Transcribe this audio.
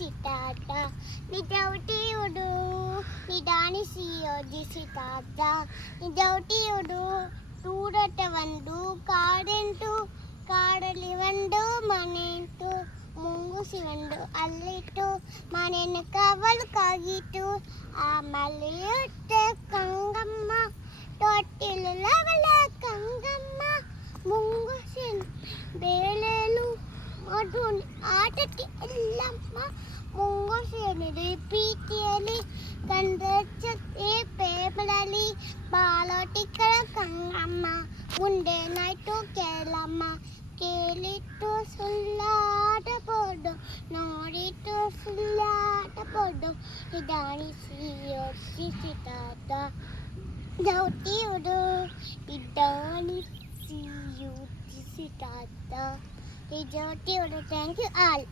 ಸಿತಾತ ನಿಜೌಟಿಯುಡು ನಿಧಾನಿಸಿ ಯೋಜಿಸಿತಾತ ನಿಜೌಟಿಯುಡು ದೂರಟ ಒಂದು ಕಾಡೆಂಟು ಕಾಡಲ್ಲಿ ಒಂದು ಮನೆಂಟು ಮುಂಗುಸಿ ಒಂದು ಅಲ್ಲಿಟ್ಟು ಮನೆಯನ್ನು ಕವಲು ಕಾಗಿಟ್ಟು ಆಮೇಲೆ ಕಂಗಮ್ಮ ತೊಟ್ಟಿಲು ಲವಲ ಕಂಗಮ್ಮ ಮುಂಗುಸಿನ ಬೇಳೆಲು ಮಧು ಆಟಕ್ಕೆ ಎಲ್ಲಮ್ಮ ಮುಂಗುಸಿಯಲ್ಲಿ ಪ್ರೀತಿಯಲ್ಲಿ ಕಂಡ್ರೆ ಪೇಪರಲ್ಲಿ ಬಾಲೋಟಿಕರ ಕಂಗಮ್ಮ ಮುಂದೆ ನಾಯ್ತು ಕೇಳಮ್ಮ ಕೇಳಿಟ್ಟು ಸುಳ್ಳಾಟಪೋಡು ನೋಡಿಟ್ಟು ಸುಳ್ಳಾಟಪೋಡು ನಿಧಾನಿಸಿ ಯೋಚಿಸಿತಾತ ಜೌಟಿಯುಡು ನಿಧಾನಿಸಿ ಯೋಚಿಸಿತಾತ ಈ ಜೌಟಿಯುಡು. Thank you all.